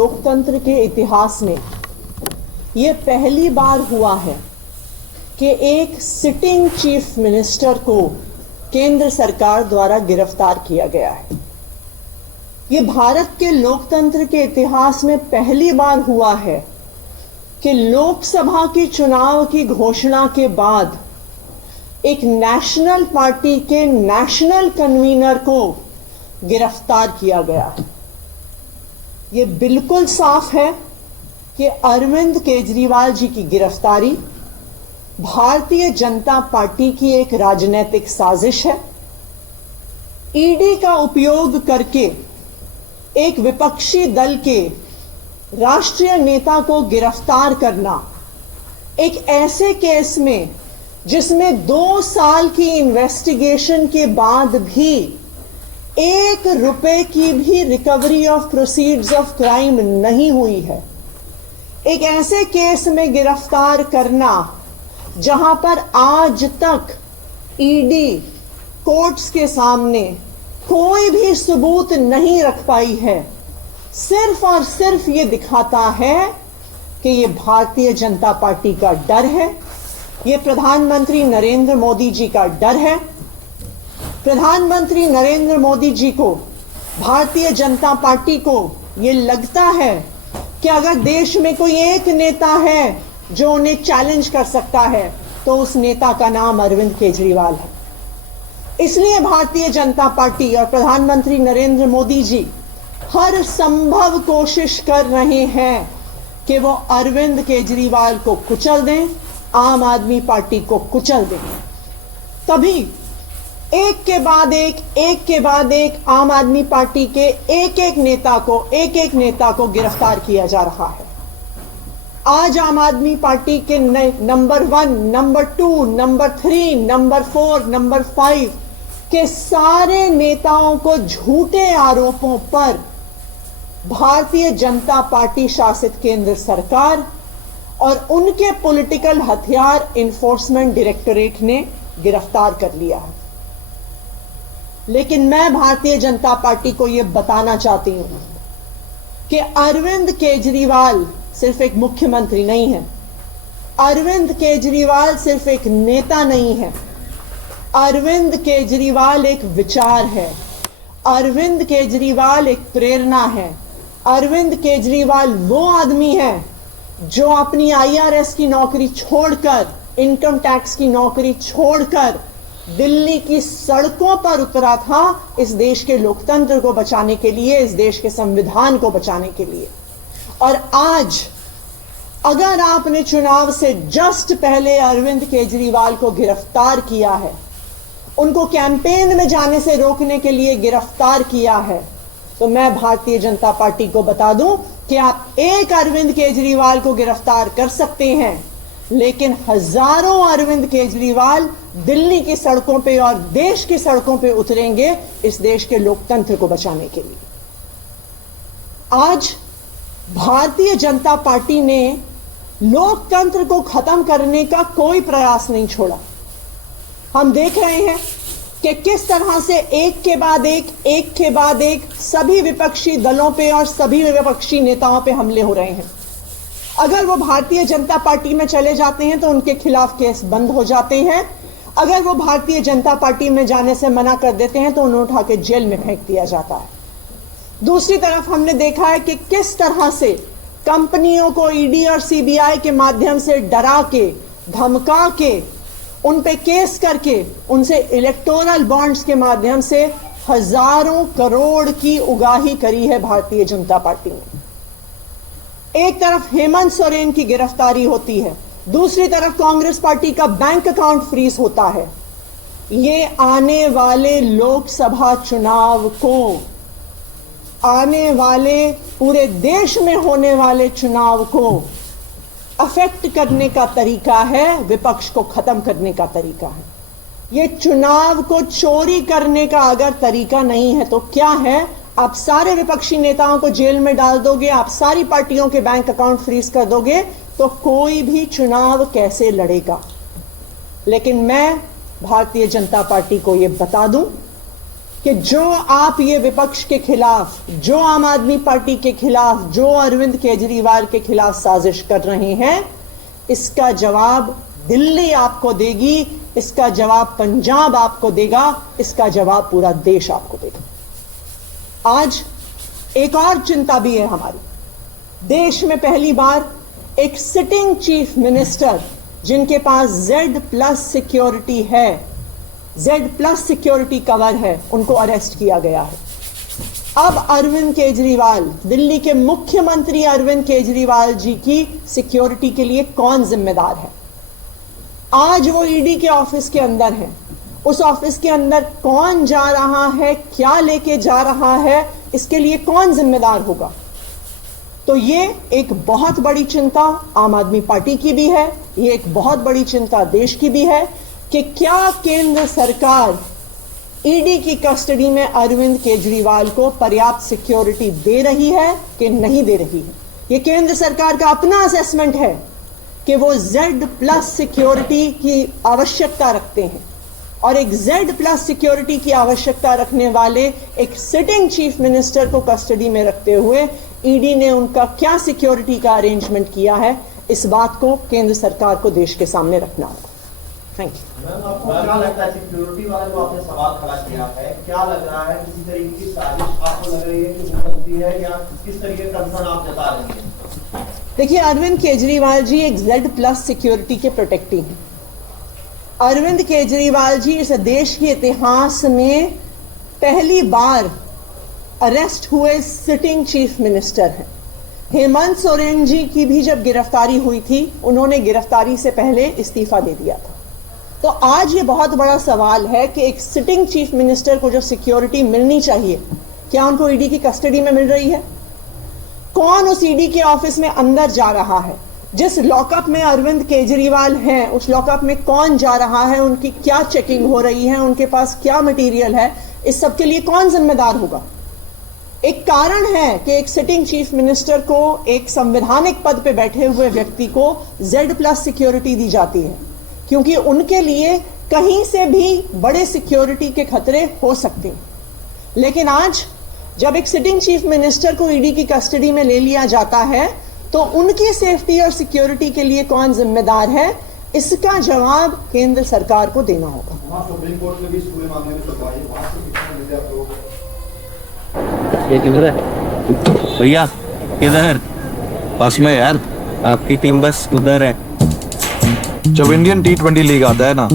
लोकतंत्र के इतिहास में ये पहली बार हुआ है कि एक सिटिंग चीफ मिनिस्टर को केंद्र सरकार द्वारा गिरफ्तार किया गया है। ये भारत के लोकतंत्र के इतिहास में पहली बार हुआ है कि लोकसभा की चुनाव की घोषणा के बाद एक नेशनल पार्टी के नेशनल कन्वीनर को गिरफ्तार किया गया है। ये बिल्कुल साफ है कि अरविंद केजरीवाल जी की गिरफ्तारी भारतीय जनता पार्टी की एक राजनीतिक साजिश है। ईडी का उपयोग करके एक विपक्षी दल के राष्ट्रीय नेता को गिरफ्तार करना एक ऐसे केस में जिसमें 2 साल की इन्वेस्टिगेशन के बाद भी 1 रुपए की भी recovery of proceeds of crime नहीं हुई है, एक ऐसे केस में गिरफ्तार करना जहां पर आज तक ईडी कोर्ट्स के सामने कोई भी सबूत नहीं रख पाई है, सिर्फ और सिर्फ ये दिखाता है कि ये भारतीय जनता पार्टी का डर है, ये प्रधानमंत्री नरेंद्र मोदी जी का डर है। प्रधानमंत्री नरेंद्र मोदी जी को, भारतीय जनता पार्टी को ये लगता है कि अगर देश में कोई एक नेता है जो उन्हें चैलेंज कर सकता है तो उस नेता का नाम अरविंद केजरीवाल है। इसलिए भारतीय जनता पार्टी और प्रधानमंत्री नरेंद्र मोदी जी हर संभव कोशिश कर रहे हैं कि वो अरविंद केजरीवाल को कुचल दें, आम आदमी पार्टी को कुचल दें। तभी एक के बाद एक आम आदमी पार्टी के एक एक नेता को गिरफ्तार किया जा रहा है। आज आम आदमी पार्टी के number 1, number 2, number 3, number 4, number 5 के सारे नेताओं को झूठे आरोपों पर भारतीय जनता पार्टी शासित केंद्र सरकार और उनके पॉलिटिकल हथियार इन्फोर्समेंट डायरेक्टोरेट ने गिरफ्तार कर लिया है। लेकिन मैं भारतीय जनता पार्टी को यह बताना चाहती हूं कि अरविंद केजरीवाल सिर्फ एक मुख्यमंत्री नहीं है, अरविंद केजरीवाल सिर्फ एक नेता नहीं है, अरविंद केजरीवाल एक विचार है, अरविंद केजरीवाल एक प्रेरणा है। अरविंद केजरीवाल वो आदमी है जो अपनी आईआरएस की नौकरी छोड़कर, इनकम टैक्स की नौकरी छोड़कर दिल्ली की सड़कों पर उतरा था इस देश के लोकतंत्र को बचाने के लिए, इस देश के संविधान को बचाने के लिए। और आज अगर आपने चुनाव से जस्ट पहले अरविंद केजरीवाल को गिरफ्तार किया है, उनको कैंपेन में जाने से रोकने के लिए गिरफ्तार किया है, तो मैं भारतीय जनता पार्टी को बता दूं कि आप एक अरविंद केजरीवाल को गिरफ्तार कर सकते हैं, लेकिन हजारों अरविंद केजरीवाल दिल्ली की सड़कों पे और देश की सड़कों पे उतरेंगे इस देश के लोकतंत्र को बचाने के लिए। आज भारतीय जनता पार्टी ने लोकतंत्र को खत्म करने का कोई प्रयास नहीं छोड़ा। हम देख रहे हैं कि किस तरह से एक के बाद एक सभी विपक्षी दलों पे और सभी विपक्षी नेताओं पे हमले हो रहे हैं। अगर वो भारतीय जनता पार्टी में चले जाते हैं तो उनके खिलाफ केस बंद हो जाते हैं, अगर वो भारतीय जनता पार्टी में जाने से मना कर देते हैं तो उन्हें उठा के जेल में फेंक दिया जाता है। दूसरी तरफ हमने देखा है कि किस तरह से कंपनियों को ईडी और सीबीआई के माध्यम से डरा के, धमका के, उन पे केस करके उनसे इलेक्टोरल बॉन्ड्स के माध्यम से हजारों करोड़ की उगाही करी है भारतीय जनता पार्टी ने। एक तरफ हेमंत सोरेन की गिरफ्तारी होती है, दूसरी तरफ कांग्रेस पार्टी का बैंक अकाउंट फ्रीज होता है। ये आने वाले लोकसभा चुनाव को, आने वाले पूरे देश में होने वाले चुनाव को अफेक्ट करने का तरीका है, विपक्ष को खत्म करने का तरीका है। ये चुनाव को चोरी करने का अगर तरीका नहीं है तो क्या है? आप सारे विपक्षी नेताओं को जेल में डाल दोगे, आप सारी पार्टियों के बैंक अकाउंट फ्रीज कर दोगे तो कोई भी चुनाव कैसे लड़ेगा? लेकिन मैं भारतीय जनता पार्टी को यह बता दूं कि जो आप ये विपक्ष के खिलाफ, जो आम आदमी पार्टी के खिलाफ, जो अरविंद केजरीवाल के खिलाफ साजिश कर रहे हैं, इसका जवाब दिल्ली आपको देगी, इसका जवाब पंजाब आपको देगा, इसका जवाब पूरा देश आपको देगा। आज एक और चिंता भी है हमारी। देश में पहली बार एक सिटिंग चीफ मिनिस्टर जिनके पास Z+ सिक्योरिटी है, Z+ सिक्योरिटी कवर है, उनको अरेस्ट किया गया है। अब अरविंद केजरीवाल, दिल्ली के मुख्यमंत्री अरविंद केजरीवाल जी की सिक्योरिटी के लिए कौन जिम्मेदार है? आज वो ईडी के ऑफिस के अंदर है, उस ऑफिस के अंदर कौन जा रहा है, क्या लेके जा रहा है, इसके लिए कौन जिम्मेदार होगा? तो ये एक बहुत बड़ी चिंता आम आदमी पार्टी की भी है, ये एक बहुत बड़ी चिंता देश की भी है कि क्या केंद्र सरकार ईडी की कस्टडी में अरविंद केजरीवाल को पर्याप्त सिक्योरिटी दे रही है कि नहीं दे रही है। ये केंद्र सरकार का अपना असेसमेंट है कि वो Z+ सिक्योरिटी की आवश्यकता रखते हैं, और एक Z+ सिक्योरिटी की आवश्यकता रखने वाले एक सिटिंग चीफ मिनिस्टर को कस्टडी में रखते हुए ईडी ने उनका क्या सिक्योरिटी का अरेंजमेंट किया है, इस बात को केंद्र सरकार को देश के सामने रखना होगा। Thank you. मैम, आपको क्या लगता है सिक्योरिटी वाले जो आपने सवाल खड़ा किया है, क्या लग रहा है, किसी तरीके की साजिश आपको लग रही है कि हो सकती है, या किस तरीके का कंसर्न आप जता रहे हैं? देखिए, अरविंद केजरीवाल जी एक Z+ सिक्योरिटी के प्रोटेक्टी हैं। अरविंद केजरीवाल जी इस देश के इतिहास में पहली बार अरेस्ट हुए सिटिंग चीफ मिनिस्टर हैं। हेमंत सोरेन जी की भी जब गिरफ्तारी हुई थी, उन्होंने गिरफ्तारी से पहले इस्तीफा दे दिया था। तो आज ये बहुत बड़ा सवाल है कि एक सिटिंग चीफ मिनिस्टर को जो सिक्योरिटी मिलनी चाहिए, क्या उनको ईडी की कस्टडी में मिल रही है? कौन उस ईडी के ऑफिस में अंदर जा रहा है? जिस लॉकअप में अरविंद केजरीवाल हैं, उस लॉकअप में कौन जा रहा है, उनकी क्या चेकिंग हो रही है, उनके पास क्या मटेरियल है, इस सब के लिए कौन जिम्मेदार होगा? एक कारण है कि एक सिटिंग चीफ मिनिस्टर को, एक संवैधानिक पद पे बैठे हुए व्यक्ति को Z+ सिक्योरिटी दी जाती है, क्योंकि उनके लिए कहीं से भी बड़े सिक्योरिटी के खतरे हो सकते हैं। लेकिन आज जब एक सिटिंग चीफ मिनिस्टर को ईडी की कस्टडी में ले लिया जाता है, तो उनकी सेफ्टी और सिक्योरिटी के लिए कौन जिम्मेदार है, इसका जवाब केंद्र सरकार को देना होगा। सुप्रीम कोर्ट में भी इस पूरे मामले में सुनवाई, वहां से कितना मिले आप लोगों को? ये किधर है भैया? किधर? पास में यार, आपकी टीम बस उधर है। जब इंडियन T20 लीग आता है ना,